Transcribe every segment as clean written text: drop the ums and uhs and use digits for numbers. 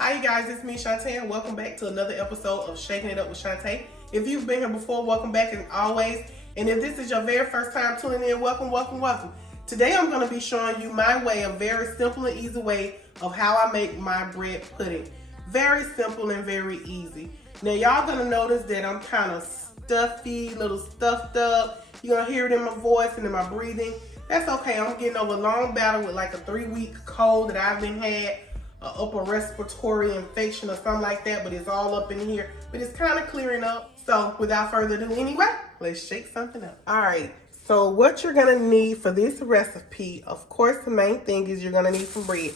Hi you guys, it's me Shante and welcome back to another episode of Shaking It Up with Shante. If you've been here before, welcome back as always. And if this is your very first time tuning in, welcome, welcome, welcome. Today I'm going to be showing you my way, a very simple and easy way of how I make my bread pudding. Very simple and very easy. Now y'all going to notice that I'm kind of stuffy, little stuffed up. You're going to hear it in my voice and in my breathing. That's okay. I'm getting over a long battle with like a 3-week cold that I've been had. Upper respiratory infection or something like that, but it's all up in here. But it's kind of clearing up. So without further ado, anyway, let's shake something up. All right, so what you're gonna need for this recipe, of course, the main thing is you're gonna need some bread.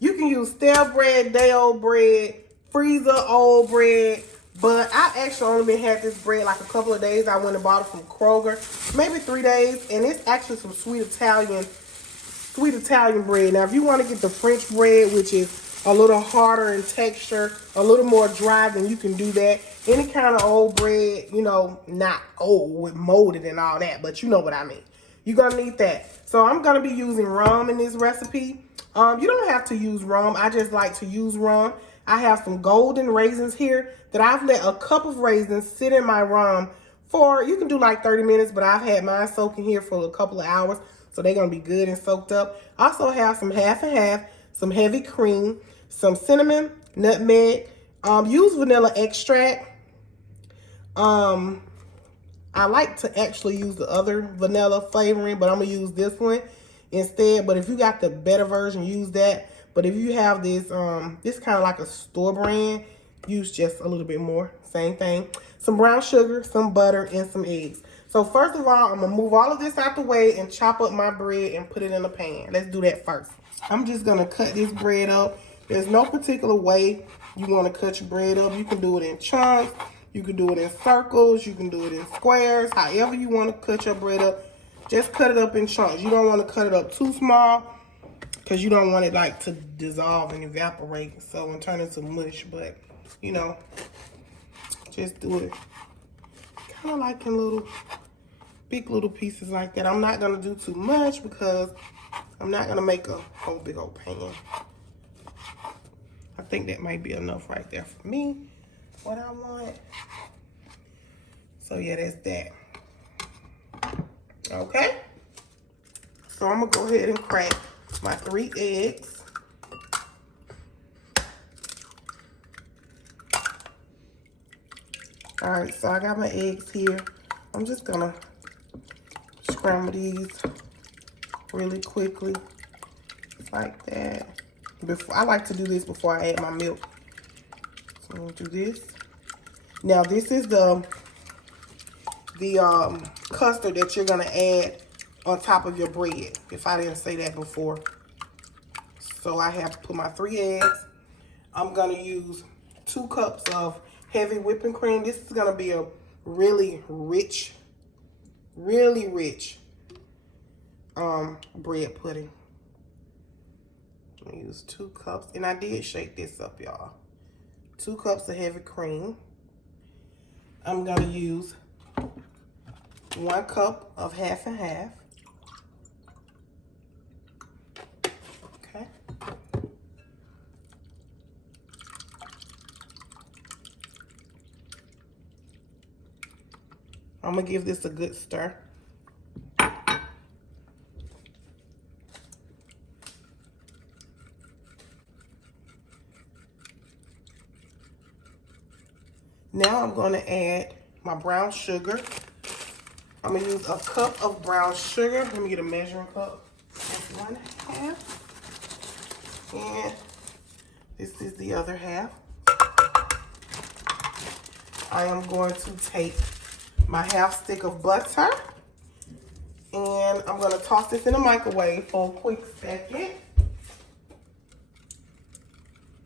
You can use stale bread, day-old bread, freezer old bread, but I actually only been had this bread like a couple of days. I went and bought it from Kroger, maybe 3 days, and it's actually some sweet Italian bread. Now, if you want to get the French bread, which is a little harder in texture, a little more dry, then you can do that. Any kind of old bread, you know, not old with molded and all that, but you know what I mean. You're going to need that. So I'm going to be using rum in this recipe. You don't have to use rum. I just like to use rum. I have some golden raisins here that I've let a cup of raisins sit in my rum for, you can do like 30 minutes, but I've had mine soaking here for a couple of hours. So they're going to be good and soaked up. I also have some half and half, some heavy cream, some cinnamon, nutmeg. Use vanilla extract. I like to actually use the other vanilla flavoring, but I'm going to use this one instead. But if you got the better version, use that. But if you have this, this kind of like a store brand, use just a little bit more. Same thing. Some brown sugar, some butter, and some eggs. So first of all, I'm going to move all of this out the way and chop up my bread and put it in a pan. Let's do that first. I'm just going to cut this bread up. There's no particular way you want to cut your bread up. You can do it in chunks. You can do it in circles. You can do it in squares. However you want to cut your bread up, just cut it up in chunks. You don't want to cut it up too small because you don't want it like to dissolve and evaporate so and turn into mush. But, you know, just do it kind of like in little, big little pieces like that. I'm not going to do too much because I'm not going to make a whole big old pan. I think that might be enough right there for me, what I want. So yeah, that's that. Okay. So I'm going to go ahead and crack my 3 eggs. All right, so I got my eggs here. I'm just gonna scramble these really quickly, like that. I like to do this before I add my milk. So I'm gonna do this. Now this is the custard that you're gonna add on top of your bread, if I didn't say that before. So I have to put my 3 eggs. I'm gonna use 2 cups of heavy whipping cream. This is gonna be a really rich bread pudding. I'm gonna use 2 cups, and I did shake this up, y'all. 2 cups of heavy cream. I'm gonna use 1 cup of half and half. Okay. I'm gonna give this a good stir. Now I'm going to add my brown sugar. I'm going to use a cup of brown sugar. Let me get a measuring cup. That's 1/2. And this is the other half. I am going to take my 1/2 stick of butter. And I'm going to toss this in the microwave for a quick second.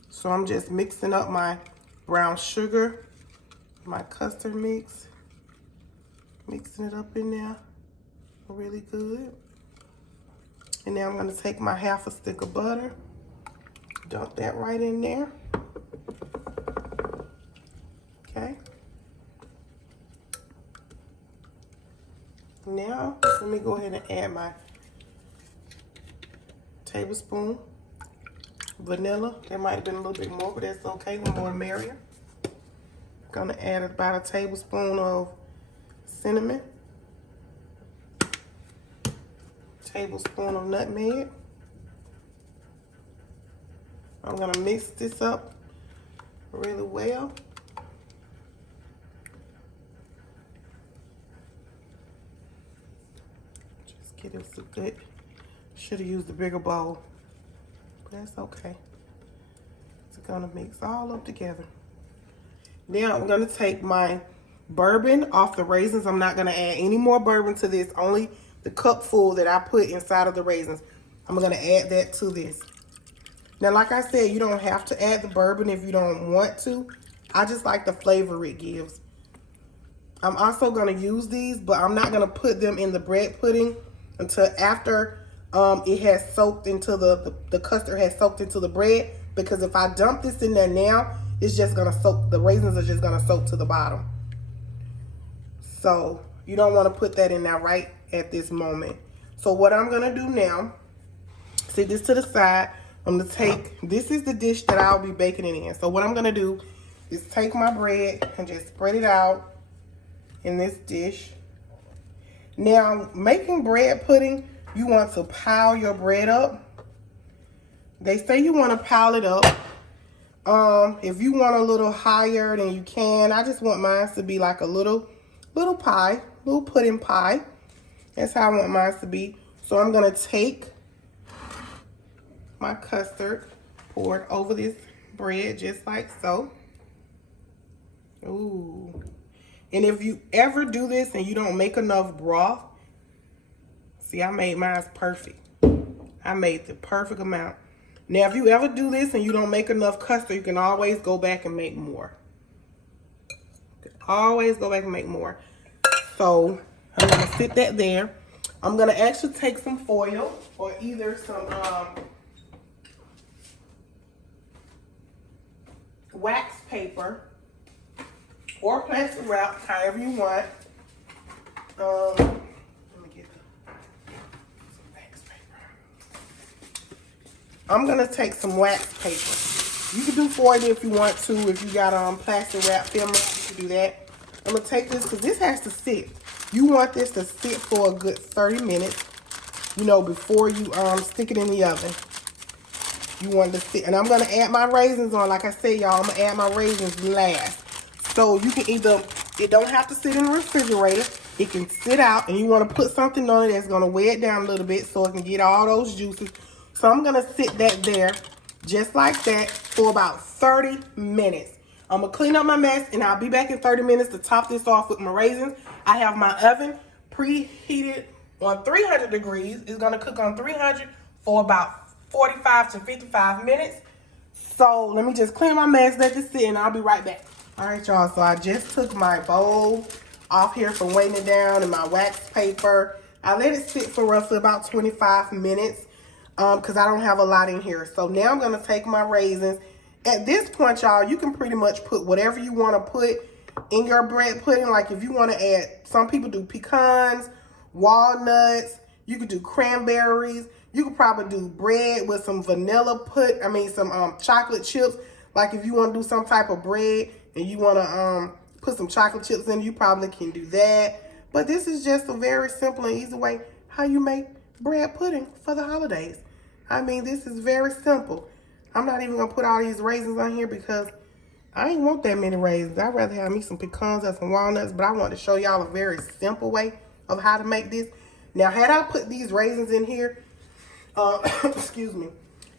So I'm just mixing up my brown sugar, my custard mix, mixing it up in there really good. And now I'm going to take my 1/2 stick of butter, dump that right in there. Okay. Now let me go ahead and add my tablespoon vanilla. There might have been a little bit more, but that's okay. The more the merrier. Gonna add about a tablespoon of cinnamon, tablespoon of nutmeg. I'm gonna mix this up really well. Just get us a good, should have used a bigger bowl, but that's okay. It's gonna mix all up together. Now I'm gonna take my bourbon off the raisins. I'm not gonna add any more bourbon to this, only the cup full that I put inside of the raisins. I'm gonna add that to this. Now, like I said, you don't have to add the bourbon if you don't want to. I just like the flavor it gives. I'm also gonna use these, but I'm not gonna put them in the bread pudding until after it has soaked into the custard has soaked into the bread, because if I dump this in there now, it's just gonna soak, the raisins are just gonna soak to the bottom. So you don't wanna put that in there right at this moment. So what I'm gonna do now, set this to the side. I'm gonna take, this is the dish that I'll be baking it in. So what I'm gonna do is take my bread and just spread it out in this dish. Now, making bread pudding, you want to pile your bread up. They say you want to pile it up. If you want a little higher, then you can. I just want mine to be like a little pie, little pudding pie. That's how I want mine to be. So I'm gonna take my custard, pour it over this bread just like so. Ooh. And if you ever do this and you don't make enough broth, see, I made mine perfect. I made the perfect amount. Now, if you ever do this and you don't make enough custard, you can always go back and make more. You can always go back and make more. So I'm gonna sit that there. I'm gonna actually take some foil or either some wax paper or plastic wrap, however you want. Let me get some wax paper. I'm gonna take some wax paper. You can do foil if you want to. If you got plastic wrap, film wrap, you can do that. I'm gonna take this because this has to sit. You want this to sit for a good 30 minutes, you know, before you stick it in the oven. You want it to sit. And I'm gonna add my raisins on. Like I said, y'all, I'm gonna add my raisins last. So you can either, it don't have to sit in the refrigerator. It can sit out, and you want to put something on it that's going to weigh it down a little bit so it can get all those juices. So I'm going to sit that there just like that for about 30 minutes. I'm going to clean up my mess, and I'll be back in 30 minutes to top this off with my raisins. I have my oven preheated on 300 degrees. It's going to cook on 300 for about 45 to 55 minutes. So let me just clean my mess, let this sit, and I'll be right back. All right, y'all, so I just took my bowl off here from weighing it down and my wax paper. I let it sit for roughly about 25 minutes because I don't have a lot in here. So now I'm going to take my raisins. At this point, y'all, you can pretty much put whatever you want to put in your bread pudding. Like if you want to add, some people do pecans, walnuts, you could do cranberries. You could probably do bread with some vanilla some chocolate chips. Like if you want to do some type of bread and you want to put some chocolate chips in, you probably can do that. But this is just a very simple and easy way how you make bread pudding for the holidays. I mean, this is very simple. I'm not even going to put all these raisins on here because I ain't want that many raisins. I'd rather have me some pecans or some walnuts, but I want to show y'all a very simple way of how to make this. Now, had I put these raisins in here, excuse me,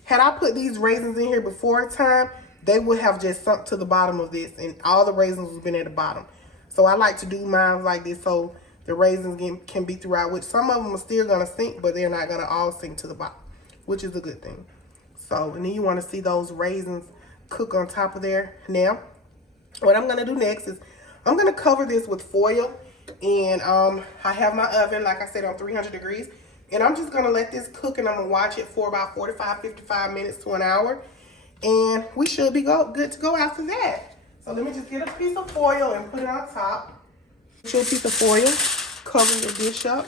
had I put these raisins in here before time, they would have just sunk to the bottom of this and all the raisins would have been at the bottom. So I like to do mine like this so the raisins can be throughout, which some of them are still going to sink, but they're not going to all sink to the bottom, which is a good thing. So, and then you want to see those raisins cook on top of there. Now, what I'm going to do next is I'm going to cover this with foil. And I have my oven, like I said, on 300 degrees. And I'm just going to let this cook, and I'm going to watch it for about 45, 55 minutes to an hour. And we should be good to go after that. So let me just get a piece of foil and put it on top. Get your piece of foil, cover your dish up.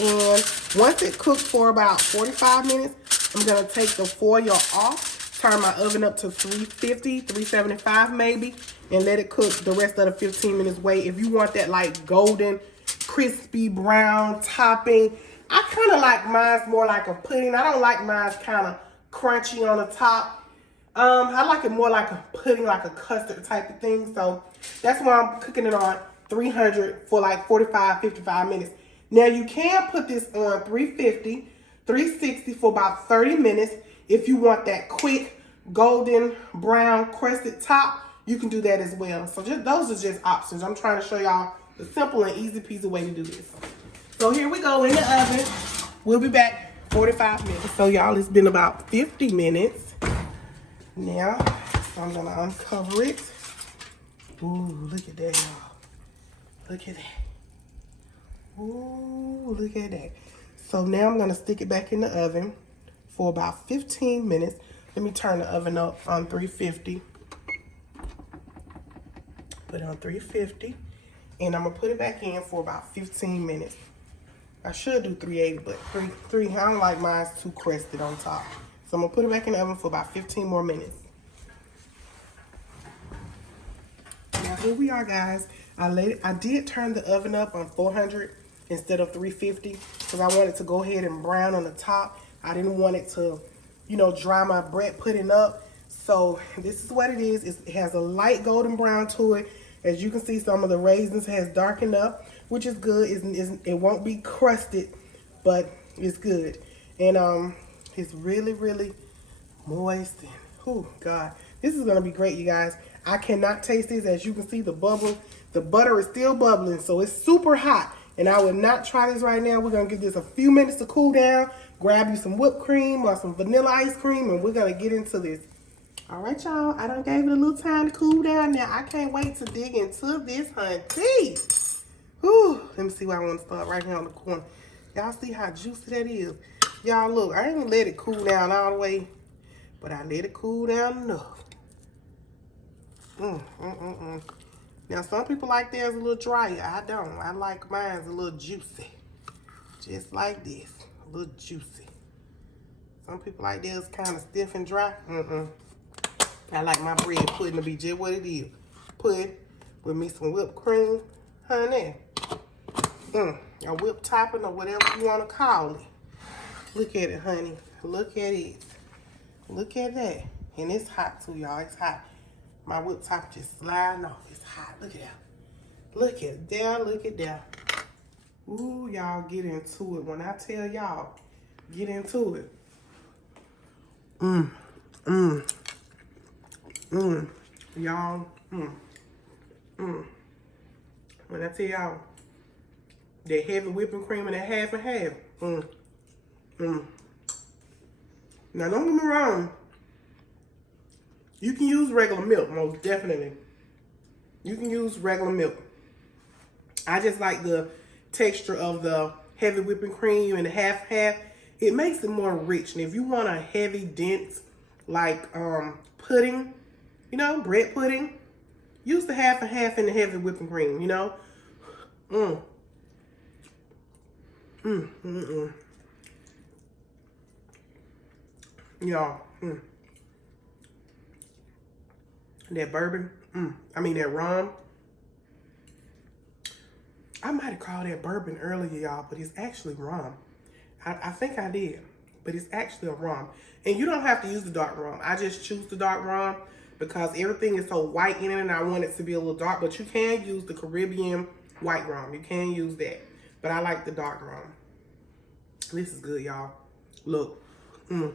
And once it cooks for about 45 minutes, I'm gonna take the foil off, turn my oven up to 350, 375 maybe, and let it cook the rest of the 15 minutes wait. If you want that like golden, crispy brown topping, I kind of like mine more like a pudding. I don't like mine kind of crunchy on the top. I like it more like a pudding, like a custard type of thing. So that's why I'm cooking it on 300 for like 45, 55 minutes. Now you can put this on 350, 360 for about 30 minutes. If you want that quick golden brown crusted top, you can do that as well. So those are just options. I'm trying to show y'all the simple and easy peasy way to do this. So here we go in the oven. We'll be back 45 minutes. So y'all, it's been about 50 minutes now. So I'm gonna uncover it. Ooh, look at that, y'all. Look at that. Ooh, look at that. So now I'm gonna stick it back in the oven for about 15 minutes. Let me turn the oven up on 350. Put it on 350. And I'm gonna put it back in for about 15 minutes. I should do 380, but I don't like mine too crusted on top. So I'm gonna put it back in the oven for about 15 more minutes. Now here we are, guys. I did turn the oven up on 400 instead of 350 because I wanted to go ahead and brown on the top. I didn't want it to, you know, dry my bread pudding up. So this is what it is. It has a light golden brown to it. As you can see, some of the raisins has darkened up, which is good. It won't be crusted, but it's good. And it's really, really moist. And, oh, God. This is going to be great, you guys. I cannot taste this. As you can see, the butter is still bubbling, so it's super hot. And I would not try this right now. We're going to give this a few minutes to cool down. Grab you some whipped cream or some vanilla ice cream, and we're going to get into this. All right, y'all. I done gave it a little time to cool down now. I can't wait to dig into this hunty. Whew. Let me see where I want to start right here on the corner. Y'all see how juicy that is? Y'all, look. I ain't let it cool down all the way, but I let it cool down enough. Now, some people like theirs a little drier. I don't. I like mine a little juicy. Just like this. A little juicy. Some people like theirs kind of stiff and dry. I like my bread pudding to be just what it is. Pudding with me some whipped cream, honey. A whipped topping or whatever you want to call it. Look at it, honey. Look at it. Look at that. And it's hot too, y'all. It's hot. My whipped top just sliding off. It's hot. Look at that. Look at that. Look at that. Ooh, y'all get into it. When I tell y'all, get into it. Y'all, when I tell y'all that heavy whipping cream and that half and half, Now don't get me wrong, you can use regular milk, most definitely. You can use regular milk. I just like the texture of the heavy whipping cream and the half. It makes it more rich. And if you want a heavy, dense, like pudding, you know, bread pudding, use the half and half in the heavy whipping cream, you know. Y'all, that bourbon, that rum. I might have called that bourbon earlier, y'all, but it's actually rum. I think I did, but it's actually a rum. And you don't have to use the dark rum. I just choose the dark rum because everything is so white in it and I want it to be a little dark. But you can use the Caribbean white rum. You can use that. But I like the dark rum. This is good, y'all. Look. And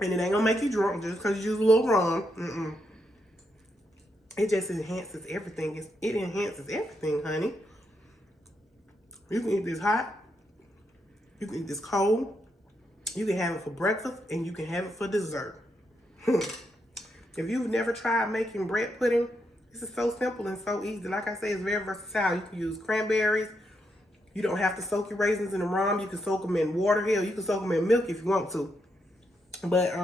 it ain't gonna make you drunk just because you use a little rum. It just enhances everything. It enhances everything, honey. You can eat this hot. You can eat this cold. You can have it for breakfast and you can have it for dessert. If you've never tried making bread pudding, this is so simple and so easy. Like I say, it's very versatile. You can use cranberries. You don't have to soak your raisins in the rum. You can soak them in water. Hell, you can soak them in milk if you want to. But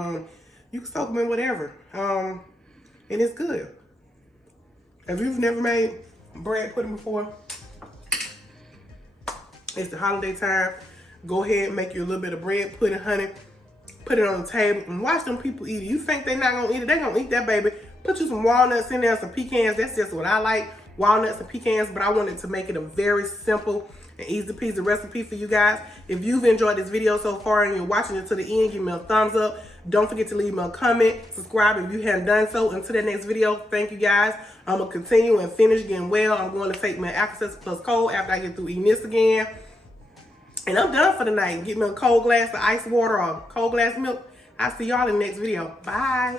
you can soak them in whatever. And it's good. If you've never made bread pudding before, It's the holiday time. Go ahead and make you a little bit of bread, put it, honey, put it on the table, and watch them people eat it. You think they're not gonna eat it? They're gonna eat that, baby. Put you some walnuts in there, some pecans. That's just what I like, walnuts and pecans, but I wanted to make it a very simple and easy peasy recipe for you guys. If you've enjoyed this video so far and you're watching it to the end, give me a thumbs up. Don't forget to leave me a comment, subscribe if you haven't done so. Until the next video, thank you guys. I'm gonna continue and finish getting well. I'm going to take my Alka-Seltzer plus cold after I get through eating this again. And I'm done for the night. Get me a cold glass of ice water or a cold glass of milk. I'll see y'all in the next video. Bye.